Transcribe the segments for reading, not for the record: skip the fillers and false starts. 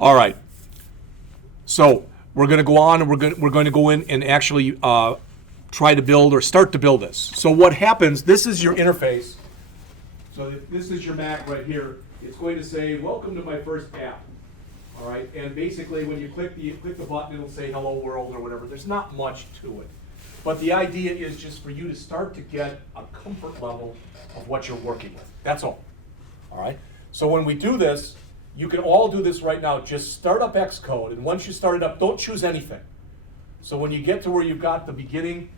All right. So we're going to go on, and we're going to go in and actually try to build or start to build this. So what happens? This is your interface. So this is your Mac right here. It's going to say, "Welcome to my first app." All right. And basically, when you click the button, it'll say "Hello World" or whatever. There's not much to it, but the idea is just for you to start to get a comfort level of what you're working with. That's all. All right. So when we do this, you can all do this right now. Just start up Xcode, and once you start it up, don't choose anything. So when you get to where you've got the beginning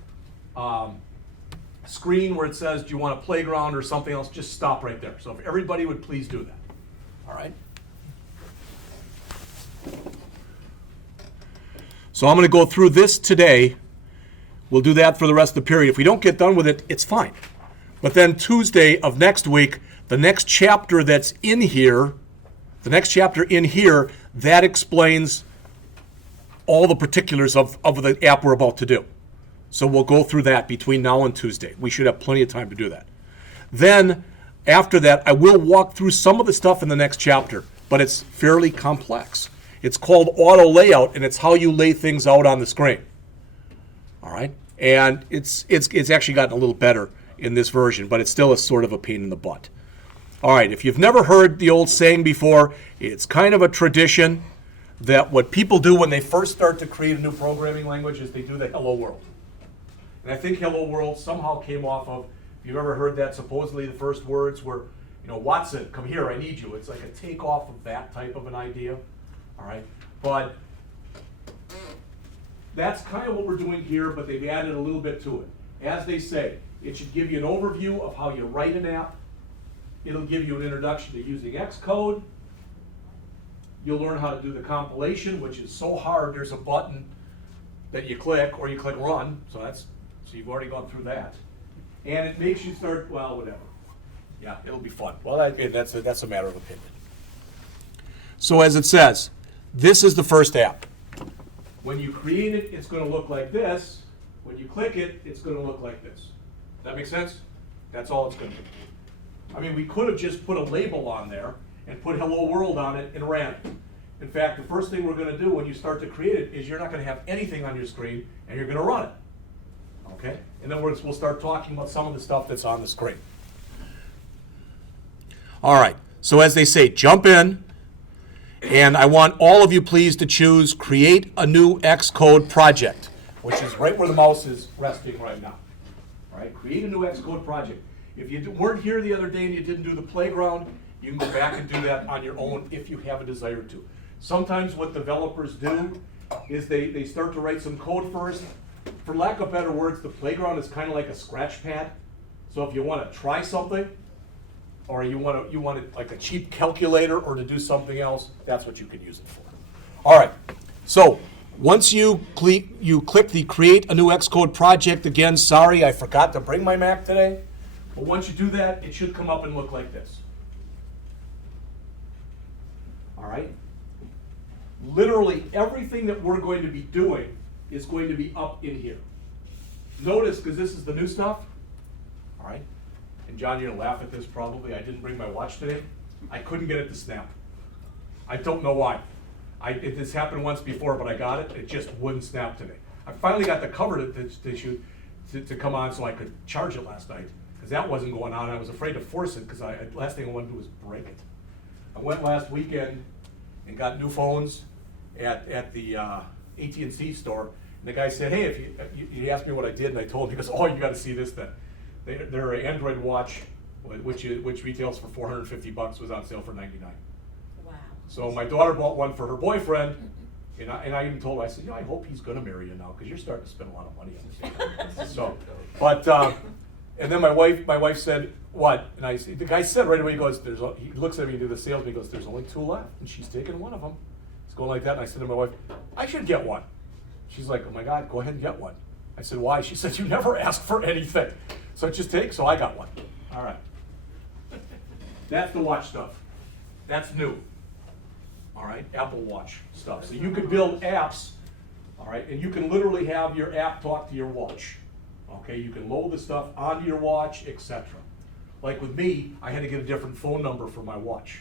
screen where it says, do you want a playground or something else, just stop right there. So if everybody would please do that. All right? So I'm going to go through this today. We'll do that for the rest of the period. If we don't get done with it, it's fine. But then Tuesday of next week, the next chapter that's in here, that explains all the particulars of the app we're about to do. So we'll go through that between now and Tuesday. We should have plenty of time to do that. Then, after that, I will walk through some of the stuff in the next chapter, but it's fairly complex. It's called auto layout, and it's how you lay things out on the screen. All right? And it's actually gotten a little better in this version, but it's still a sort of a pain in the butt. All right, if you've never heard the old saying before, it's kind of a tradition that what people do when they first start to create a new programming language is they do the hello world. And I think hello world somehow came off of, if you've ever heard that, supposedly the first words were, Watson, come here, I need you. It's like a takeoff of that type of an idea. All right, but that's kind of what we're doing here, but they've added a little bit to it. As they say, it should give you an overview of how you write an app. It'll give you an introduction to using Xcode. You'll learn how to do the compilation, which is so hard. There's a button that you click, or you click run. So you've already gone through that. And it makes you start, well, whatever. Yeah, it'll be fun. Well, that's a matter of opinion. So as it says, this is the first app. When you create it, it's going to look like this. When you click it, it's going to look like this. Does that make sense? That's all it's going to do. I mean, we could have just put a label on there and put Hello World on it and ran it. In fact, the first thing we're going to do when you start to create it is you're not going to have anything on your screen, and you're going to run it. Okay? And then we'll start talking about some of the stuff that's on the screen. All right. So as they say, jump in. And I want all of you please to choose Create a New Xcode Project, which is right where the mouse is resting right now. All right? Create a new Xcode project. If you weren't here the other day and you didn't do the playground, you can go back and do that on your own if you have a desire to. Sometimes what developers do is they start to write some code first. For lack of better words, the playground is kind of like a scratch pad. So if you want to try something, or you want it like a cheap calculator or to do something else, that's what you can use it for. All right, so once you click the Create a New Xcode Project, again, sorry, I forgot to bring my Mac today. But once you do that, it should come up and look like this. All right? Literally everything that we're going to be doing is going to be up in here. Notice, because this is the new stuff, all right? And John, you're going to laugh at this probably. I didn't bring my watch today. I couldn't get it to snap. I don't know why. This happened once before, but I got it. It just wouldn't snap today. I finally got the cover to come on so I could charge it last night, because that wasn't going on. I was afraid to force it, because last thing I wanted to do was break it. I went last weekend and got new phones at the AT&T store, and the guy said, hey, if he asked me what I did, and I told him, he goes, oh, you got to see this then. Their Android watch, which retails for $450, was on sale for $99. Wow. So my daughter bought one for her boyfriend, and I even told her, I said, I hope he's going to marry you now, because you're starting to spend a lot of money on this. And then my wife said, what? And the guy said right away, he goes, he looks at me, the salesman, he goes, there's only 2 left, and she's taking one of them. It's going like that, and I said to my wife, I should get one. She's like, oh my God, go ahead and get one. I said, why? She said, you never ask for anything. So so I got one. All right. That's the watch stuff. That's new. All right, Apple Watch stuff. So you can build apps, all right, and you can literally have your app talk to your watch. Okay, you can load the stuff onto your watch, etc. Like with me, I had to get a different phone number for my watch.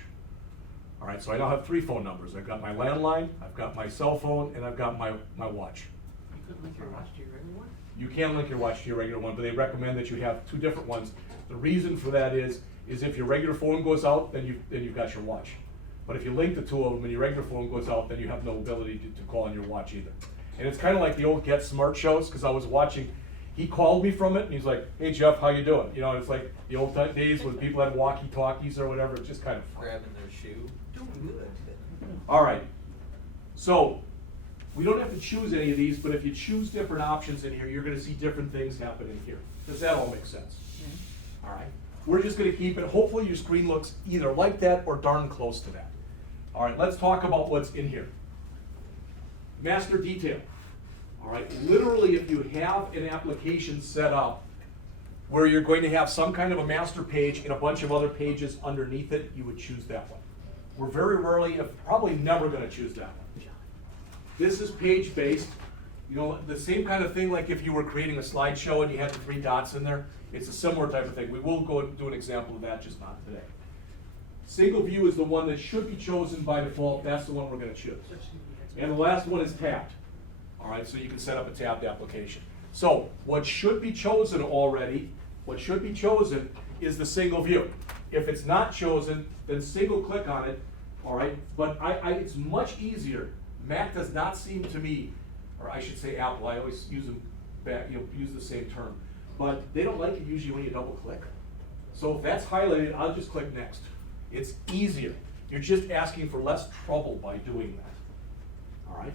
All right, so I now have 3 phone numbers. I've got my landline, I've got my cell phone, and I've got my watch. You could link your watch to your regular one? You can link your watch to your regular one, but they recommend that you have 2 different ones. The reason for that is if your regular phone goes out, then you've got your watch. But if you link the 2 of them and your regular phone goes out, then you have no ability to call on your watch either. And it's kind of like the old Get Smart shows, because I was watching, he called me from it, and he's like, hey Jeff, how you doing? You know, it's like the old days when people had walkie-talkies or whatever. It's just kind of fun. Grabbing their shoe. Doing good. All right, so we don't have to choose any of these, but if you choose different options in here, you're gonna see different things happen in here. Does that all make sense? All right, we're just gonna keep it, hopefully your screen looks either like that or darn close to that. All right, let's talk about what's in here. Master detail. All right, literally if you have an application set up where you're going to have some kind of a master page and a bunch of other pages underneath it, you would choose that one. We're very rarely, probably never gonna choose that one. This is page-based. You know, the same kind of thing like if you were creating a slideshow and you had the 3 dots in there. It's a similar type of thing. We will go and do an example of that, just not today. Single view is the one that should be chosen by default. That's the one we're gonna choose. And the last one is tabbed. All right, so you can set up a tabbed application. So what should be chosen already, is the single view. If it's not chosen, then single click on it, all right? But it's much easier. Mac does not seem to me, or I should say Apple, I always use them back, use the same term, but they don't like it usually when you double click. So if that's highlighted, I'll just click next. It's easier. You're just asking for less trouble by doing that, all right?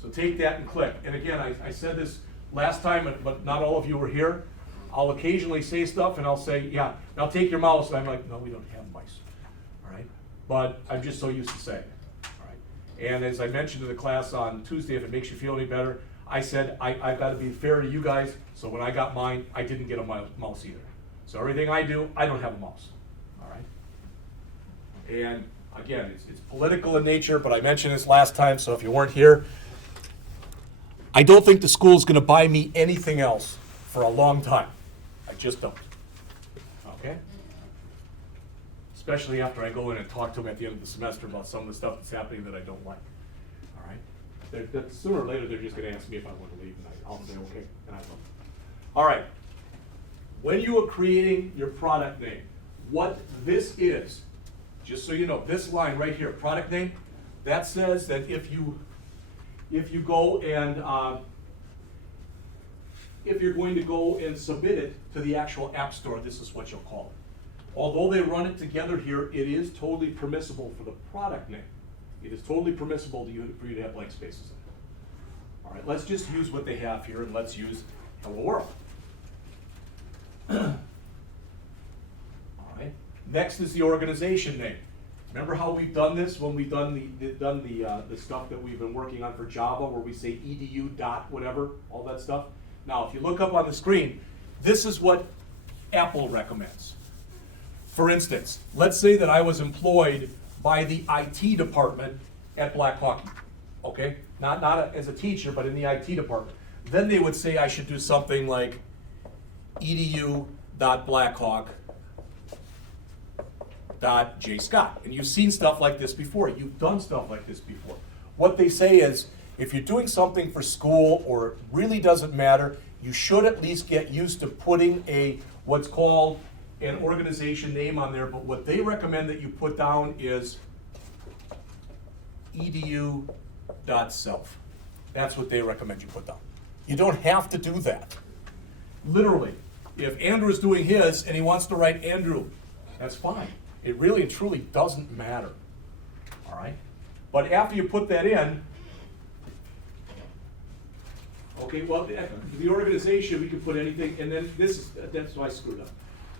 So take that and click. And again, I said this last time, but not all of you were here. I'll occasionally say stuff and I'll say, yeah, now take your mouse. And I'm like, no, we don't have mice, all right? But I'm just so used to saying it, all right? And as I mentioned to the class on Tuesday, if it makes you feel any better, I said, I've got to be fair to you guys. So when I got mine, I didn't get a mouse either. So everything I do, I don't have a mouse, all right? And again, it's political in nature, but I mentioned this last time, so if you weren't here, I don't think the school's gonna buy me anything else for a long time. I just don't, okay? Especially after I go in and talk to them at the end of the semester about some of the stuff that's happening that I don't like, all right? Sooner or later, they're just gonna ask me if I want to leave, and I'll say, okay, and I will. All right, when you are creating your product name, what this is, just so you know, this line right here, product name, that says that if you go and, if you're going to go and submit it to the actual app store, this is what you'll call it. Although they run it together here, it is totally permissible for the product name. It is totally permissible for you to have blank spaces in it. All right, let's just use what they have here, and let's use Hello World. All right. Next is the organization name. Remember how we've done this when we've done the stuff that we've been working on for Java, where we say edu dot whatever, all that stuff. Now, if you look up on the screen, this is what Apple recommends. For instance, let's say that I was employed by the IT department at Black Hawk, okay? Not as a teacher, but in the IT department. Then they would say I should do something like edu.blackhawk.jscott. And you've seen stuff like this before. You've done stuff like this before. What they say is, if you're doing something for school or it really doesn't matter, you should at least get used to putting what's called an organization name on there, but what they recommend that you put down is edu.self. That's what they recommend you put down. You don't have to do that. Literally, if Andrew is doing his and he wants to write Andrew, that's fine. It really and truly doesn't matter, all right? But after you put that in, okay, well, the organization, we can put anything, and then that's why I screwed up.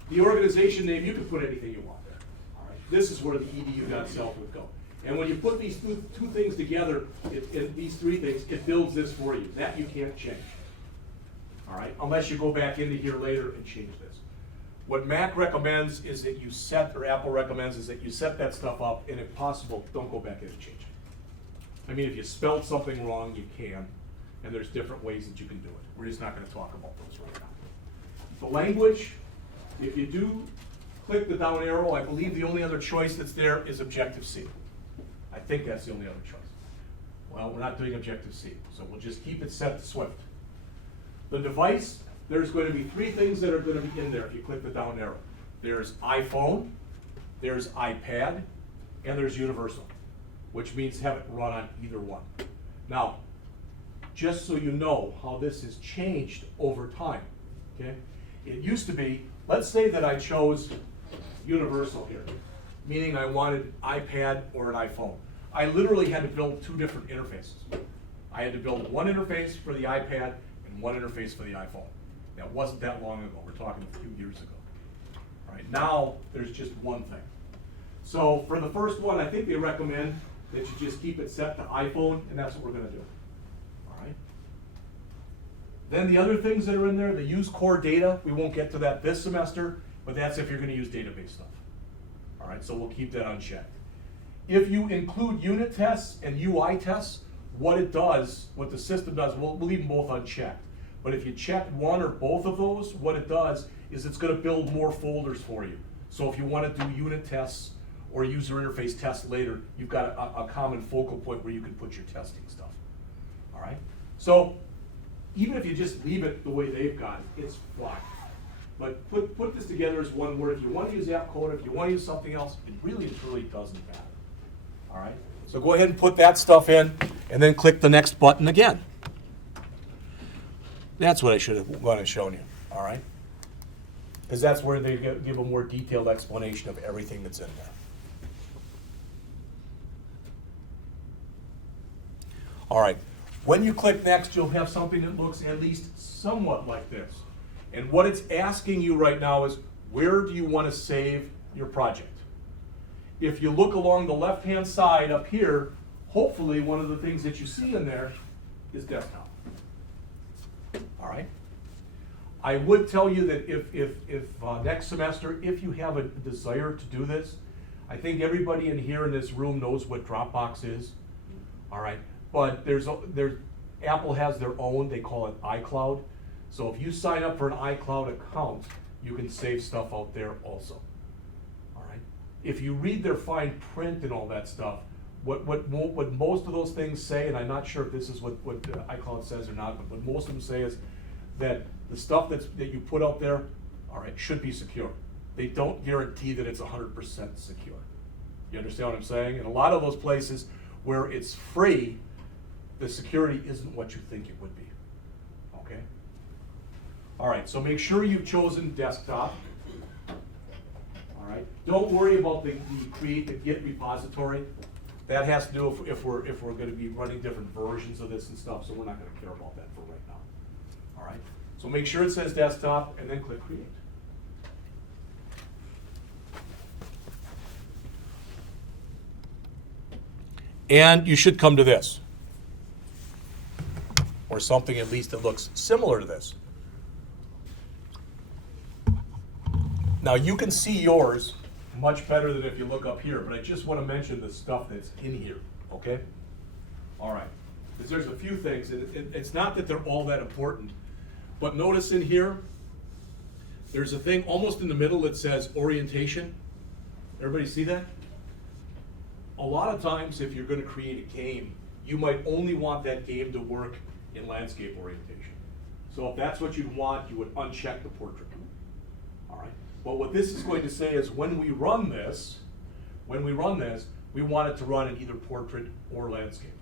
The organization name, you can put anything you want there, all right? This is where the edu.self would go. And when you put these two things together, these 3 things, it builds this for you. That you can't change, all right? Unless you go back into here later and change this. What Mac recommends is that you set, or Apple recommends, is that you set that stuff up, and if possible, don't go back in and change it. I mean, if you spelled something wrong, you can, and there's different ways that you can do it. We're just not gonna talk about those right now. The language, if you do click the down arrow, I believe the only other choice that's there is Objective-C. I think that's the only other choice. Well, we're not doing Objective-C, so we'll just keep it set to Swift. The device, there's going to be three things that are going to be in there if you click the down arrow. There's iPhone, there's iPad, and there's Universal, which means have it run on either one. Now, just so you know how this has changed over time, okay? It used to be, let's say that I chose Universal here, meaning I wanted iPad or an iPhone. I literally had to build two different interfaces. I had to build one interface for the iPad and one interface for the iPhone. That wasn't that long ago, we're talking a few years ago. All right, now there's just one thing. So for the first one, I think they recommend that you just keep it set to iPhone, and that's what we're gonna do. All right. Then the other things that are in there, the use core data, we won't get to that this semester, but that's if you're gonna use database stuff. All right, so we'll keep that unchecked. If you include unit tests and UI tests, what it does, what the system does, we'll leave them both unchecked. But if you check one or both of those, what it does is it's gonna build more folders for you. So if you wanna do unit tests or user interface tests later, you've got a common focal point where you can put your testing stuff. All right? So even if you just leave it the way they've got it, it's fine. But put this together as one word. If you want to use app code, if you want to use something else, it really and truly doesn't matter. All right? So go ahead and put that stuff in, and then click the next button again. That's what I should have gone and shown you. All right? Because that's where they give a more detailed explanation of everything that's in there. All right, when you click next, you'll have something that looks at least somewhat like this. And what it's asking you right now is, where do you want to save your project? If you look along the left-hand side up here, hopefully one of the things that you see in there is desktop. All right? I would tell you that if next semester, if you have a desire to do this, I think everybody in here in this room knows what Dropbox is. All right? But Apple has their own, they call it iCloud. So if you sign up for an iCloud account, you can save stuff out there also. All right? If you read their fine print and all that stuff, what most of those things say, and I'm not sure if this is what iCloud says or not, but what most of them say is that the stuff that you put out there, all right, should be secure. They don't guarantee that it's 100% secure. You understand what I'm saying? And a lot of those places where it's free, the security isn't what you think it would be, okay? All right, so make sure you've chosen desktop. All right, don't worry about the create the Git repository. That has to do if we're going to be running different versions of this and stuff, so we're not going to care about that for right now. All right, so make sure it says desktop and then click create. And you should come to this, or something at least that looks similar to this. Now you can see yours much better than if you look up here, but I just want to mention the stuff that's in here, okay? All right, because there's a few things, and it's not that they're all that important, but notice in here, there's a thing almost in the middle that says orientation. Everybody see that? A lot of times, if you're going to create a game, you might only want that game to work in landscape orientation. So if that's what you'd want, you would uncheck the portrait. All right. But what this is going to say is when we run this, we want it to run in either portrait or landscape.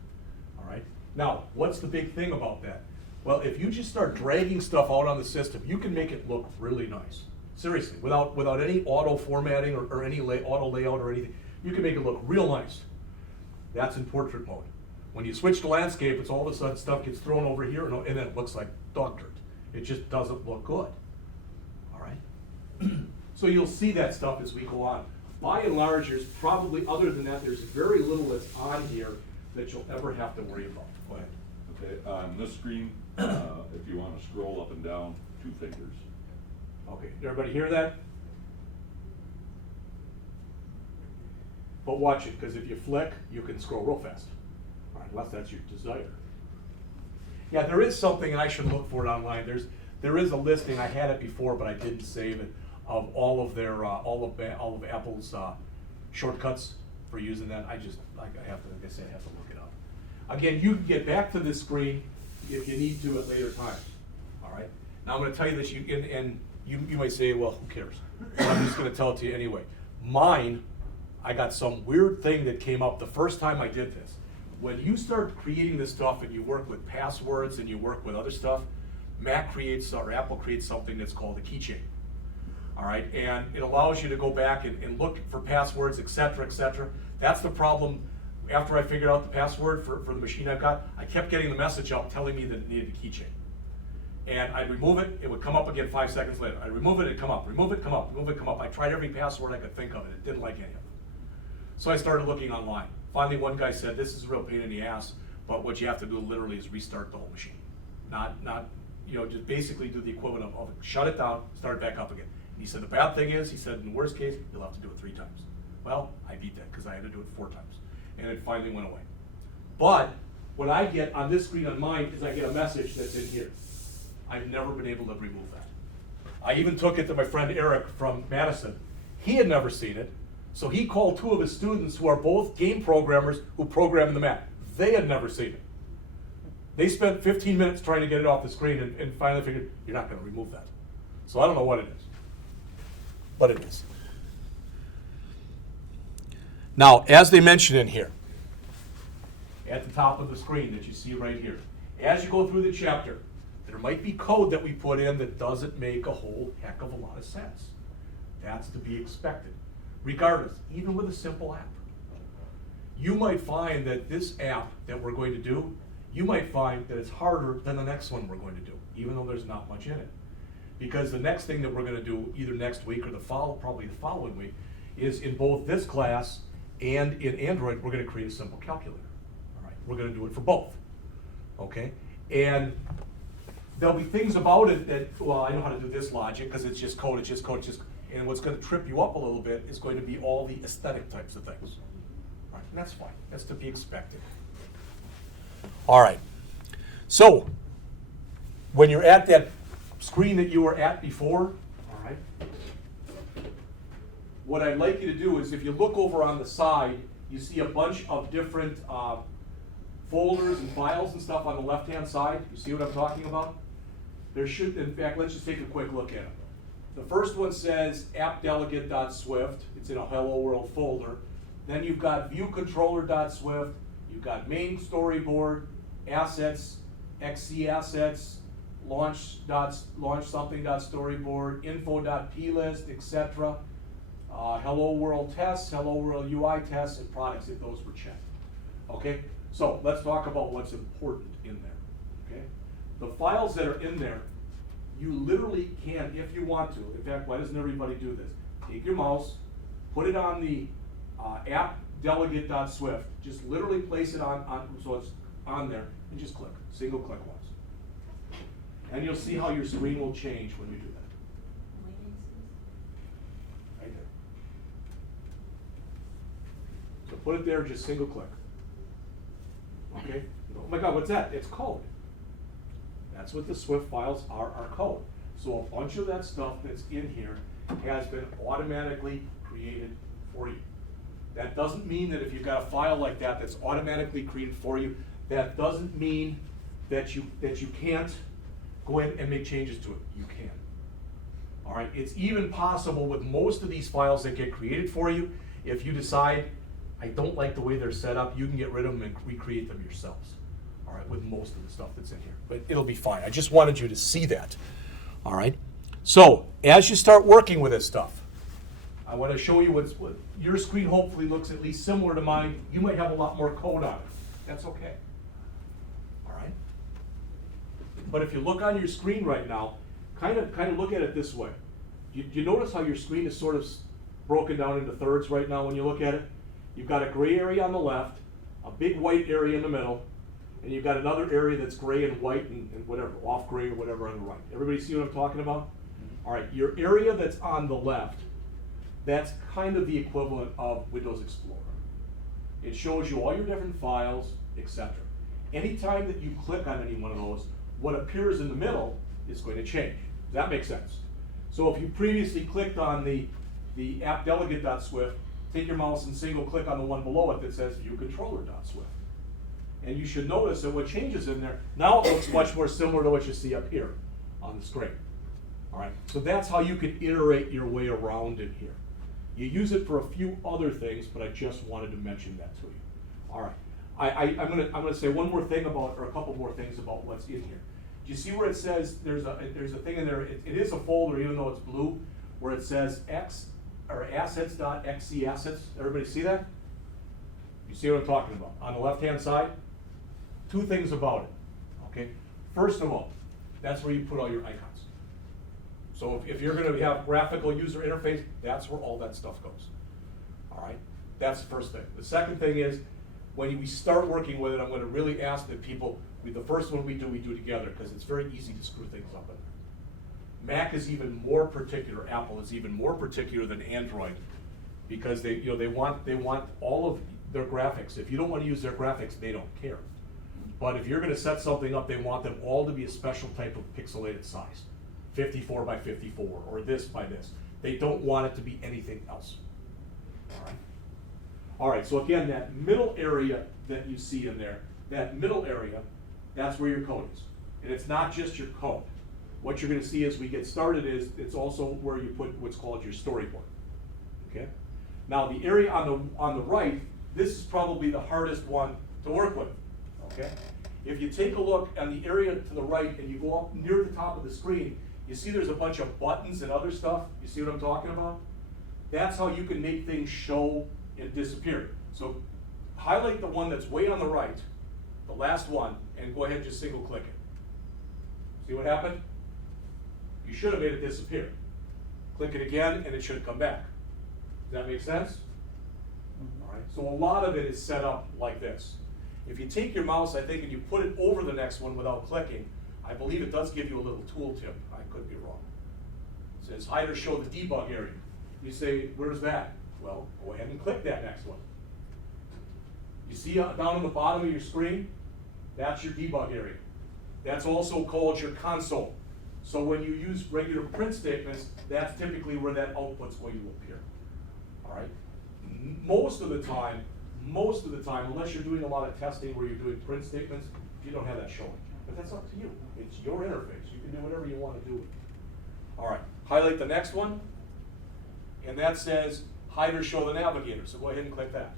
All right. Now, what's the big thing about that? Well, if you just start dragging stuff out on the system, you can make it look really nice. Seriously, without any auto formatting or any auto layout or anything. You can make it look real nice. That's in portrait mode. When you switch to landscape, it's all of a sudden stuff gets thrown over here and then it looks like dog dirt. It just doesn't look good. All right? So you'll see that stuff as we go on. By and large, there's probably, other than that, there's very little that's on here that you'll ever have to worry about. Go ahead. Okay, on this screen, if you want to scroll up and down, 2 fingers. Okay, did everybody hear that? But watch it, because if you flick, you can scroll real fast. All right, unless that's your desire. Yeah, there is something, and I should look for it online. There is a listing. I had it before, but I didn't save it, of all of their, all of Apple's shortcuts for using that. I have to, like I said, I have to look it up. Again, you can get back to this screen if you need to at later times, all right? Now I'm gonna tell you this, and you might say, well, who cares? But I'm just gonna tell it to you anyway. Mine, I got some weird thing that came up the first time I did this. When you start creating this stuff and you work with passwords and you work with other stuff, Mac creates, or Apple creates something that's called a keychain. All right, and it allows you to go back and look for passwords, et cetera, et cetera. That's the problem. After I figured out the password for the machine I've got, I kept getting the message up telling me that it needed a keychain. And I'd remove it, it would come up again 5 seconds later. I'd remove it, it'd come up, remove it, come up, remove it, come up. I tried every password I could think of, and it didn't like any of them. So I started looking online. Finally, one guy said, this is a real pain in the ass, but what you have to do literally is restart the whole machine. Not just basically do the equivalent of shut it down, start it back up again. And he said, the bad thing is, he said, in the worst case, you'll have to do it 3 times. Well, I beat that, because I had to do it 4 times. And it finally went away. But what I get on this screen on mine is I get a message that's in here. I've never been able to remove that. I even took it to my friend Eric from Madison. He had never seen it. So he called 2 of his students who are both game programmers who program in the Mac. They had never seen it. They spent 15 minutes trying to get it off the screen and finally figured, you're not going to remove that. So I don't know what it is. But it is. Now, as they mention in here, at the top of the screen that you see right here, as you go through the chapter, there might be code that we put in that doesn't make a whole heck of a lot of sense. That's to be expected. Regardless, even with a simple app. You might find that this app that we're going to do, you might find that it's harder than the next one we're going to do, even though there's not much in it. Because the next thing that we're going to do, either next week or probably the following week, is in both this class and in Android, we're going to create a simple calculator. All right, we're going to do it for both. Okay, and there'll be things about it that, well, I know how to do this logic because it's just code, it's just code, it's just. And what's going to trip you up a little bit is going to be all the aesthetic types of things. All right, and that's fine. That's to be expected. All right. So when you're at that screen that you were at before, all right, what I'd like you to do is if you look over on the side, you see a bunch of different folders and files and stuff on the left-hand side. You see what I'm talking about? There should, in fact, let's just take a quick look at them. The first one says appdelegate.swift. It's in a Hello World folder. Then you've got viewcontroller.swift. You've got main storyboard, assets, XC assets, launch something.storyboard, info.plist, etc. Hello World tests, Hello World UI tests, and products if those were checked. Okay, so let's talk about what's important in there. Okay, the files that are in there, you literally can, if you want to. In fact, why doesn't everybody do this? Take your mouse, put it on the appdelegate.swift, just literally place it on so it's on there, and just click, single click once. And you'll see how your screen will change when you do that. Right there. So put it there, just single click. Okay? Oh my God, what's that? It's code. That's what the Swift files are code. So a bunch of that stuff that's in here has been automatically created for you. That doesn't mean that if you've got a file like that that's automatically created for you, that doesn't mean that you can't go in and make changes to it. You can. All right, it's even possible with most of these files that get created for you, if you decide, I don't like the way they're set up, you can get rid of them and recreate them yourselves. All right, with most of the stuff that's in here. But it'll be fine. I just wanted you to see that. All right, so as you start working with this stuff, I want to show you what your screen hopefully looks at least similar to mine. You might have a lot more code on it. That's okay. All right. But if you look on your screen right now, kind of look at it this way. You notice how your screen is sort of broken down into thirds right now when you look at it? You've got a gray area on the left, a big white area in the middle, and you've got another area that's gray and white and whatever, off gray or whatever on the right. Everybody see what I'm talking about? All right, your area that's on the left, that's kind of the equivalent of Windows Explorer. It shows you all your different files, etc. Anytime that you click on any one of those, what appears in the middle is going to change. Does that make sense? So if you previously clicked on the appdelegate.swift, take your mouse and single click on the one below it that says viewcontroller.swift. And you should notice that what changes in there, now it looks much more similar to what you see up here on the screen. All right, so that's how you can iterate your way around in here. You use it for a few other things, but I just wanted to mention that to you. All right, I'm gonna say one more thing about, or a couple more things about what's in here. Do you see where it says there's a thing in there? It is a folder, even though it's blue, where it says assets.xc assets. Everybody see that? You see what I'm talking about? On the left-hand side, two things about it. Okay, first of all, that's where you put all your icons. So if you're going to have graphical user interface, that's where all that stuff goes. All right, that's the first thing. The second thing is, when we start working with it, I'm going to really ask that people, the first one we do together, because it's very easy to screw things up in there. Mac is even more particular, Apple is even more particular than Android, because they want all of their graphics. If you don't want to use their graphics, they don't care. But if you're going to set something up, they want them all to be a special type of pixelated size. 54 by 54, or this by this. They don't want it to be anything else. All right. All right, so again, that middle area that you see in there, that middle area, that's where your code is. And it's not just your code. What you're gonna see as we get started is, it's also where you put what's called your storyboard, okay? Now, the area on the right, this is probably the hardest one to work with, okay? If you take a look on the area to the right and you go up near the top of the screen, you see there's a bunch of buttons and other stuff. You see what I'm talking about? That's how you can make things show and disappear. So highlight the one that's way on the right, the last one, and go ahead and just single click it. See what happened? You should have made it disappear. Click it again and it should come back. Does that make sense? All right, so a lot of it is set up like this. If you take your mouse, I think, and you put it over the next one without clicking, I believe it does give you a little tooltip. I could be wrong. It says hide or show the debug area. You say, where's that? Well, go ahead and click that next one. You see down on the bottom of your screen? That's your debug area. That's also called your console. So when you use regular print statements, that's typically where that output's going to appear. All right? Most of the time, unless you're doing a lot of testing where you're doing print statements, you don't have that showing. But that's up to you. It's your interface. You can do whatever you want to do with it. All right, highlight the next one, and that says hide or show the navigator. So go ahead and click that.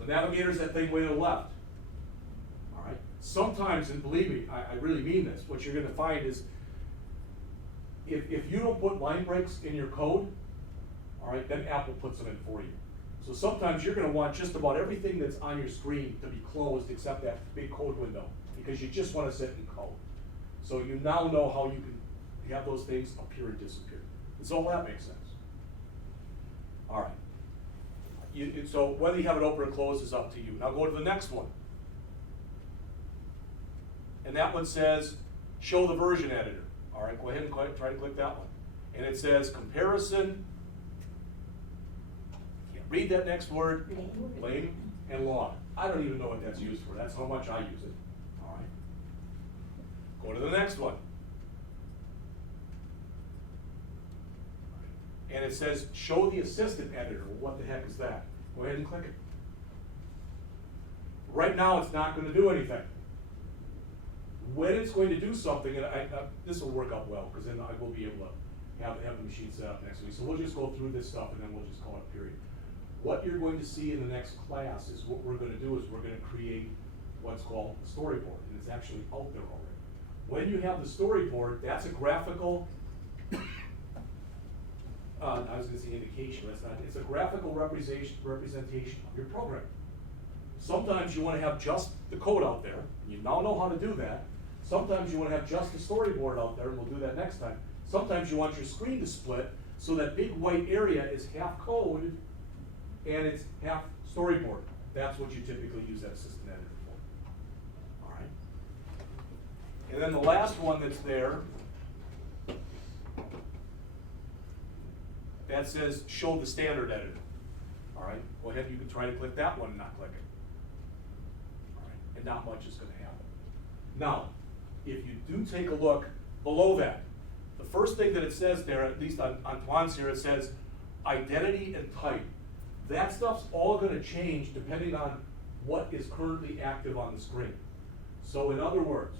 The navigator's that thing way to the left. All right. Sometimes, and believe me, I really mean this, what you're going to find is if you don't put line breaks in your code, all right, then Apple puts them in for you. So sometimes you're going to want just about everything that's on your screen to be closed except that big code window, because you just want to sit in code. So you now know how you can have those things appear and disappear. Does all that make sense? All right. So whether you have it open or closed is up to you. Now go to the next one. And that one says show the version editor. All right, go ahead and try to click that one. And it says comparison. Read that next word, blame and log. I don't even know what that's used for. That's how much I use it. All right. Go to the next one. And it says show the assistant editor. Well, what the heck is that? Go ahead and click it. Right now, it's not going to do anything. When it's going to do something, and this will work out well, because then I will be able to have the machine set up next week. So we'll just go through this stuff, and then we'll just call it a period. What you're going to see in the next class is what we're going to do is we're going to create what's called a storyboard, and it's actually out there already. When you have the storyboard, that's a graphical, I was going to say indication, that's not, it's a graphical representation of your program. Sometimes you want to have just the code out there, and you now know how to do that. Sometimes you want to have just the storyboard out there, and we'll do that next time. Sometimes you want your screen to split so that big white area is half code and it's half storyboard. That's what you typically use that assistant editor for. All right. And then the last one that's there, that says show the standard editor. All right. Go ahead, you can try to click that one and not click it. All right. And not much is going to happen. Now, if you do take a look below that, the first thing that it says there, at least on Tuan's here, it says identity and type. That stuff's all gonna change depending on what is currently active on the screen. So in other words,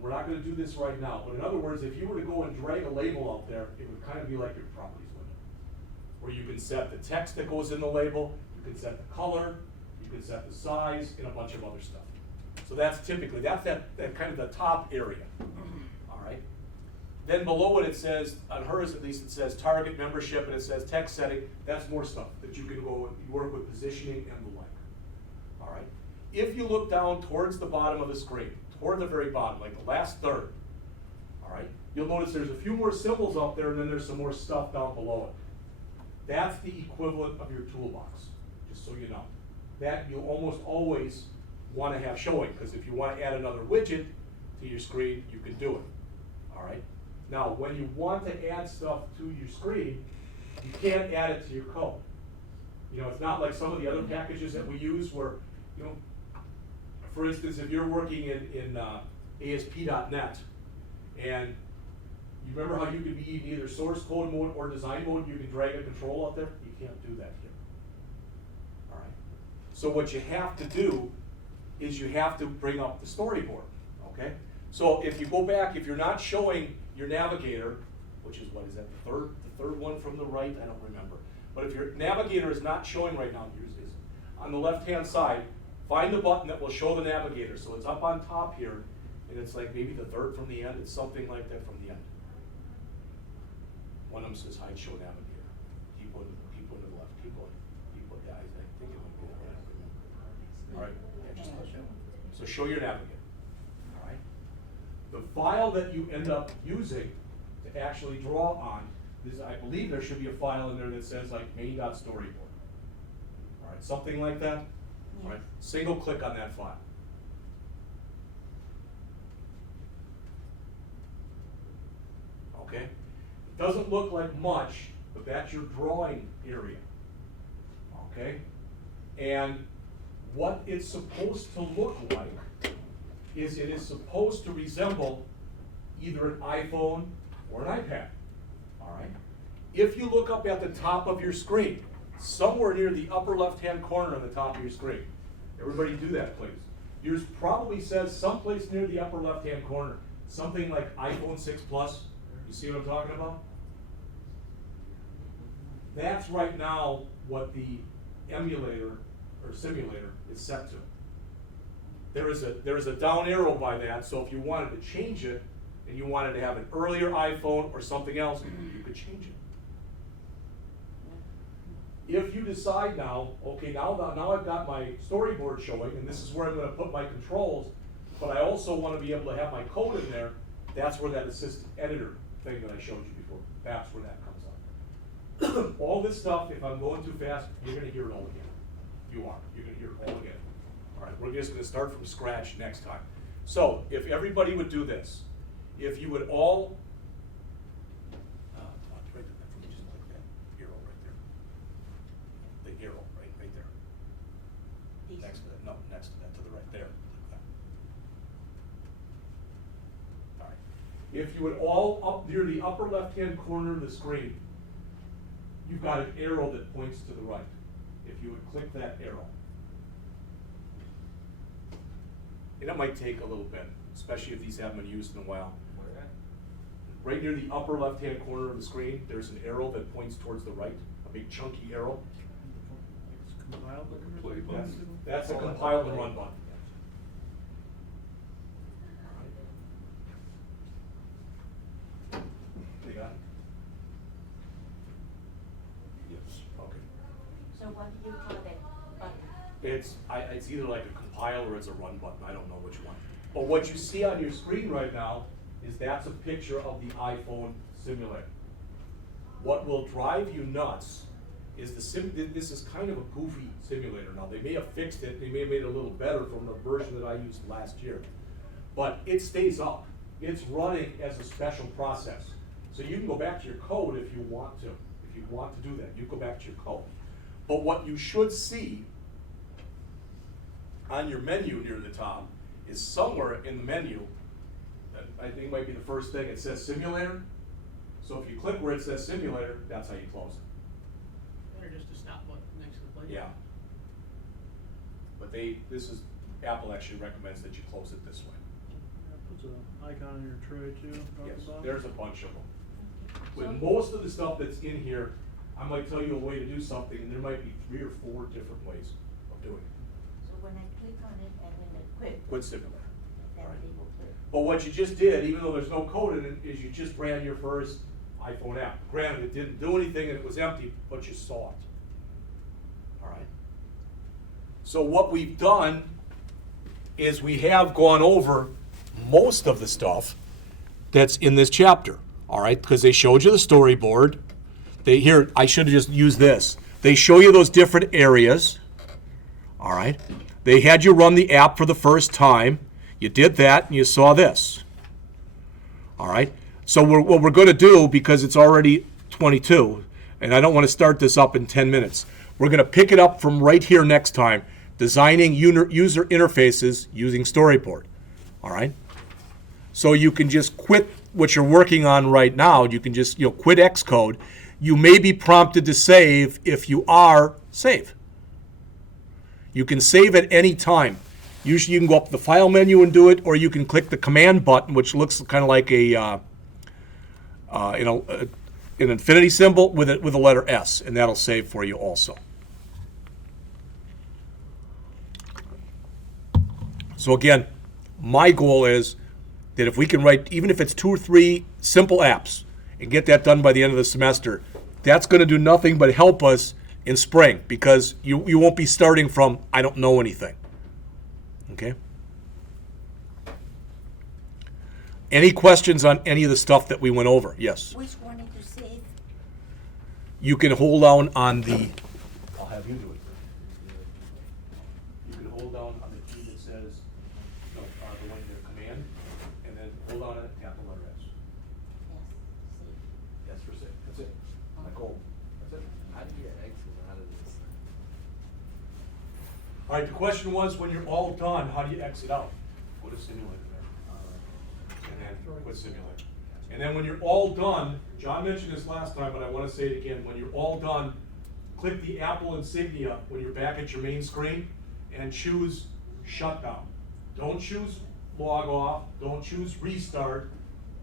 we're not gonna do this right now, but in other words, if you were to go and drag a label out there, it would kind of be like your properties window, where you can set the text that goes in the label, you can set the color, you can set the size, and a bunch of other stuff. So that's typically, that's that kind of the top area, all right? Then below it, it says, on hers at least, it says target membership, and it says text setting. That's more stuff that you can go and work with positioning and the like, all right? If you look down towards the bottom of the screen, toward the very bottom, like the last third, all right, you'll notice there's a few more symbols up there, and then there's some more stuff down below it. That's the equivalent of your toolbox, just so you know. That you'll almost always want to have showing, because if you want to add another widget to your screen, you can do it, all right? Now, when you want to add stuff to your screen, you can't add it to your code. You know, it's not like some of the other packages that we use where, you know, for instance, if you're working in ASP.NET, and you remember how you could be in either source code mode or design mode, you can drag a control out there? You can't do that here. All right. So what you have to do is you have to bring up the storyboard, okay? So if you go back, if you're not showing your Navigator, which is, what is that, the third one from the right? I don't remember. But if your Navigator is not showing right now, yours is, on the left-hand side, find the button that will show the Navigator. So it's up on top here, and it's like maybe the third from the end. It's something like that from the end. One of them says hide show Navigator. Keep going to the left. Keep going. Yeah, I think it might be that one. I don't remember. All right. Yeah, just like that one. So show your Navigator. All right. The file that you end up using to actually draw on is, I believe there should be a file in there that says like main.storyboard. All right, something like that. All right, single click on that file. Okay, it doesn't look like much, but that's your drawing area. Okay, and what it's supposed to look like is it is supposed to resemble either an iPhone or an iPad. All right, if you look up at the top of your screen, somewhere near the upper left-hand corner on the top of your screen. Everybody do that, please. Yours probably says someplace near the upper left-hand corner, something like iPhone 6 Plus. You see what I'm talking about? That's right now what the emulator or simulator is set to. There is a down arrow by that, so if you wanted to change it and you wanted to have an earlier iPhone or something else, you could change it. If you decide now, okay, now I've got my storyboard showing, and this is where I'm going to put my controls, but I also want to be able to have my code in there, that's where that assistant editor thing that I showed you before, that's where that comes up. All this stuff, if I'm going too fast, you're going to hear it all again. You are. You're going to hear it all again. All right, we're just going to start from scratch next time. So, if everybody would do this, if you would all, next to that, no, next to that, to the right there. All right. If you would all up near the upper left-hand corner of the screen, you've got an arrow that points to the right. If you would click that arrow. And it might take a little bit, especially if these haven't been used in a while. Right near the upper left-hand corner of the screen, there's an arrow that points towards the right, a big chunky arrow. Play button. That's a compile and run button. You got it? Yes. Okay. So what do you call that button? It's either like a compile or it's a run button, I don't know which one. But what you see on your screen right now is that's a picture of the iPhone simulator. What will drive you nuts is this is kind of a goofy simulator now. They may have fixed it, they may have made it a little better from the version that I used last year. But it stays up. It's running as a special process. So you can go back to your code if you want to. If you want to do that, you go back to your code. But what you should see on your menu near the top is somewhere in the menu, I think it might be the first thing, it says simulator. So if you click where it says simulator, that's how you close it. Or just a stop button next to the play. Yeah. But Apple actually recommends that you close it this way. Puts an icon in your tray too. down Yes, the bottom. there's a bunch of them. With So- most of the stuff that's in here, I might tell you a way to do something, and there might be 3 or 4 different ways of doing it. So when I click on it and then I quit, Quit simulator. then Alright. they will quit. But what you just did, even though there's no code in it, is you just ran your first iPhone app. Granted, it didn't do anything and it was empty, but you saw it. All right. So what we've done is we have gone over most of the stuff that's in this chapter. All right, because they showed you the storyboard. I should have just used this. They show you those different areas. All right. They had you run the app for the first time. You did that, and you saw this. All right? So what we're going to do, because it's already 22, and I don't want to start this up in 10 minutes, we're going to pick it up from right here next time, designing user interfaces using storyboard. All right? So you can just quit what you're working on right now. You can just quit Xcode. You may be prompted to save. If you are, save. You can save at any time. Usually you can go up to the file menu and do it, or you can click the command button, which looks kind of like an infinity symbol with a letter S, and that'll save for you also. So again, my goal is that if we can write, even if it's 2 or 3 simple apps, and get that done by the end of the semester, that's going to do nothing but help us in spring, because you won't be starting from I don't know anything. Okay? Any questions on any of the stuff that we went over? Yes. Which one to save? You can hold down on the, I'll have you do it. You can hold down on the key that says, the one in your command, and then hold on it, tap the letter S. Yes, That's for save. That's it. My goal. That's it. How do you exit out of this? All right, the question was, when you're all done, how do you exit out? Go to simulator there. And then quit simulator. And then when you're all done, John mentioned this last time, but I want to say it again. When you're all done, click the Apple insignia when you're back at your main screen and choose shutdown. Don't choose log off. Don't choose restart.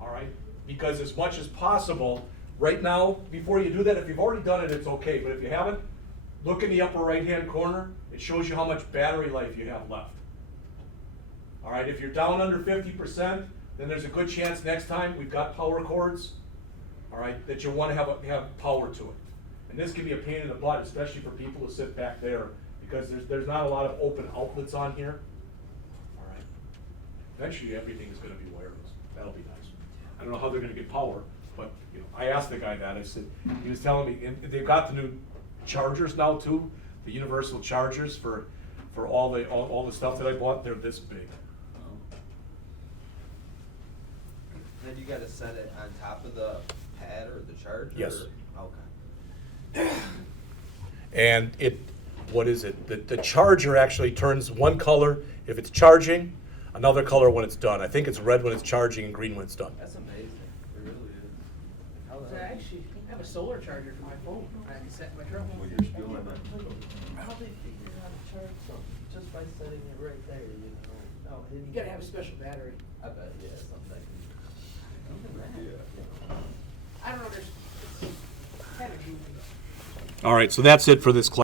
All right? Because as much as possible, right now, before you do that, if you've already done it, it's okay. But if you haven't, look in the upper right-hand corner. It shows you how much battery life you have left. All right, if you're down under 50%, then there's a good chance next time we've got power cords, all right, that you'll want to have power to it. And this can be a pain in the butt, especially for people who sit back there, because there's not a lot of open outlets on here. All right. Eventually, everything is going to be wireless. That'll be nice. I don't know how they're going to get power, but I asked the guy that. I said, he was telling me, and they've got the new chargers now too, the universal chargers for all the stuff that I bought. They're this big. Then you gotta set it on top of the pad or the charger? Yes. Okay. And what is it? The charger actually turns one color if it's charging, another color when it's done. I think it's red when it's charging and green when it's done. That's amazing. It really is. How So I actually have a solar charger for my phone. I can set my truck. Well, you're still in it. How they figure out how to charge something just by setting it right there, you know? Oh, You gotta have a special battery. I bet, yeah, something that can. Yeah. I don't know, it's kind of goofy. All right, so that's it for this class.